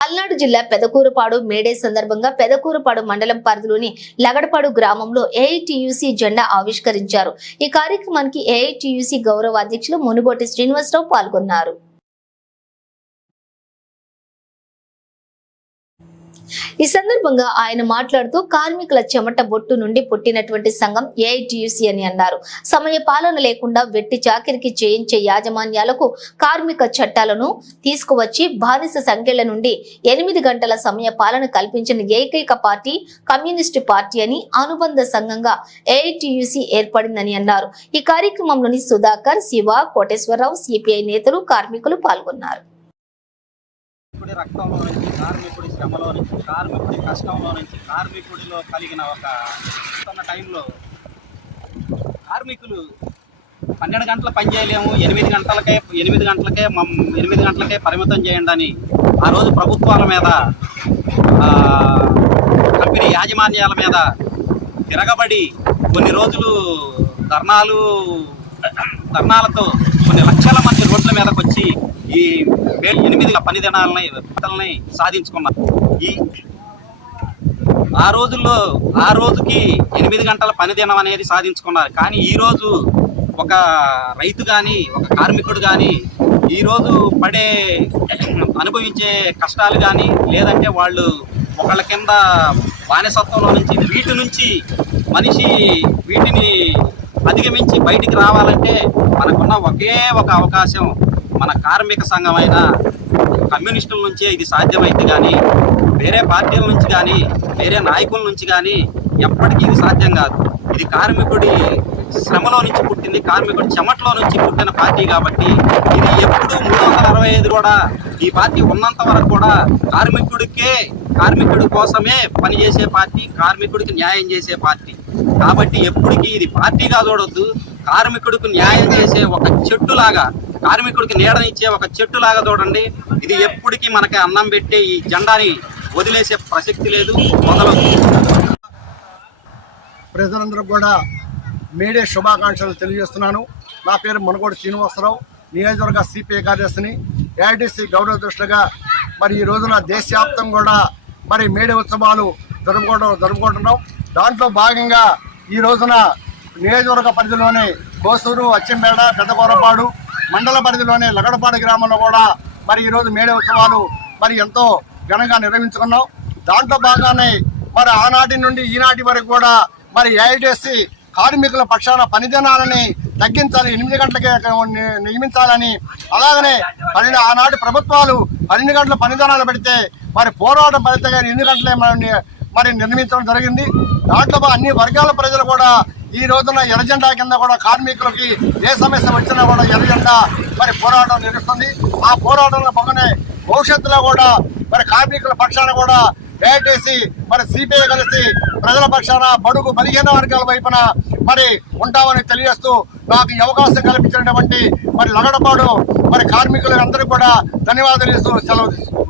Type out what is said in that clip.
పల్నాడు జిల్లా పెదకూరుపాడు మేడే సందర్భంగా పెదకూరుపాడు మండలం పరిధిలోని లగడపాడు గ్రామంలో ఏఐటియుసి జెండా ఆవిష్కరించారు. ఈ కార్యక్రమానికి ఏఐటియుసి గౌరవ అధ్యక్షులు మునుగోటి శ్రీనివాసరావు పాల్గొన్నారు. ఈ సందర్భంగా ఆయన మాట్లాడుతూ కార్మికుల చెమట బొట్టు నుండి పుట్టినటువంటి సంఘం ఏఐటియుసి అని అన్నారు. సమయ పాలన లేకుండా వెట్టి చాకిరికి చేయించే యాజమాన్యాలకు కార్మిక చట్టాలను తీసుకువచ్చి బానిస సంఖ్యల నుండి ఎనిమిది గంటల సమయ పాలన కల్పించిన ఏకైక పార్టీ కమ్యూనిస్టు పార్టీ అని అనుబంధ సంఘంగా ఏఐటియుసి ఏర్పడిందని అన్నారు. ఈ కార్యక్రమంలోని సుధాకర్ శివ కోటేశ్వరరావు సిపిఐ నేతలు కార్మికులు పాల్గొన్నారు. కార్మికుడి రక్తంలో నుంచి కార్మికుడి శ్రమలో నుంచి కార్మికుడి కష్టంలో నుంచి కార్మికుడిలో కలిగిన ఒక ఉన్న టైంలో కార్మికులు పన్నెండు గంటలు పని చేయలేము ఎనిమిది గంటలకే ఎనిమిది గంటలకే మమ్ ఎనిమిది గంటలకే పరిమితం చేయండి అని ఆ రోజు ప్రభుత్వాల మీద కంపెనీ యాజమాన్యాల మీద తిరగబడి కొన్ని రోజులు ధర్నాలు ధర్నాలతో కొన్ని లక్షల మంది రోడ్ల మీదకి వచ్చి ఈ మే- ఎనిమిది పని దినాలని సాధించుకున్నారు. ఈ ఆ రోజుల్లో ఆ రోజుకి ఎనిమిది గంటల పని దినం అనేది సాధించుకున్నారు. కానీ ఈ రోజు ఒక రైతు కానీ ఒక కార్మికుడు కానీ ఈరోజు పడే అనుభవించే కష్టాలు కానీ లేదంటే వాళ్ళు ఒకళ్ళ కింద బానిసత్వంలో నుంచి వీటి నుంచి మనిషి వీటిని అధిగమించి బయటికి రావాలంటే మనకున్న ఒకే ఒక అవకాశం మన కార్మిక సంఘమైన కమ్యూనిస్టుల నుంచే ఇది సాధ్యమైంది కానీ వేరే పార్టీల నుంచి కానీ వేరే నాయకుల నుంచి కానీ ఎప్పటికీ ఇది సాధ్యం కాదు. ఇది కార్మికుడి శ్రమలో నుంచి పుట్టింది కార్మికుడి చెమట్లో నుంచి పుట్టిన పార్టీ కాబట్టి ఇది ఎప్పుడు మూడు వందల అరవై ఐదు కూడా ఈ పార్టీ ఉన్నంత వరకు కూడా కార్మికుడికే కార్మికుడి కోసమే పనిచేసే పార్టీ కార్మికుడికి న్యాయం చేసే పార్టీ. కాబట్టి ఎప్పటికీ ఇది పార్టీగా చూడొద్దు. కార్మికుడికి న్యాయం చేసే ఒక చెట్టులాగా కార్మికుడికి నీడనిచ్చే ఒక చెట్టులాగా చూడండి. ఇది ఎప్పటికీ మనకి అన్నం పెట్టే ఈ జెండాని వదిలేసే ప్రసక్తి లేదు మొదలవు ప్రజలందరూ కూడా మీడియా శుభాకాంక్షలు తెలియజేస్తున్నాను. నా పేరు మునగోడు శ్రీనివాసరావు నియోజకవర్గ సిపిఐ కార్యదర్శిని ఏఐటీసీ గౌరవ దృష్టిగా మరి ఈ రోజున దేశవ్యాప్తం కూడా మరి మేడే ఉత్సవాలు జరుపుకోవడం జరుపుకుంటున్నాం. దాంట్లో భాగంగా ఈ రోజున నియోజకవర్గ పరిధిలోని కోసూరు అచ్చెంపేట పెద్దగోరపాడు మండల పరిధిలోని లగడపాడు గ్రామంలో కూడా మరి ఈరోజు మేడే ఉత్సవాలు మరి ఎంతో ఘనంగా నిర్వహించుకున్నాం. దాంట్లో భాగానే మరి ఆనాటి నుండి ఈనాటి వరకు కూడా మరి ఏఐటిఎస్సి కార్మికుల పక్షాన పనిదినాలని తగ్గించాలి ఎనిమిది గంటలకే నియమించాలని అలాగనే పన్నెండు ఆనాటి ప్రభుత్వాలు పన్నెండు గంటల పనిదినాలు పెడితే మరి పోరాటం ఫలితంగా ఎనిమిది గంటలే మరి నిర్మించడం జరిగింది దాంట్లో అన్ని వర్గాల ప్రజలు కూడా ఈ రోజున ఎర్రజెండా కింద కూడా కార్మికులకి ఏ సమస్య వచ్చినా కూడా ఎర్రజెండా మరి పోరాటం నిలుస్తుంది ఆ పోరాటంలో పక్కనే భవిష్యత్తులో కూడా మరి కార్మికుల పక్షాన కూడా వేటేసి మరి సిపిఐ కలిసి ప్రజల పక్షాన బడుగు బలిహీన వర్గాల వైపున మరి ఉంటామని తెలియజేస్తూ నాకు ఈ అవకాశం కల్పించినటువంటి మరి లగడపాడు మరి కార్మికులందరూ కూడా ధన్యవాదాలు ఇస్తూ సెలవు తీసుకుంటున్నాను.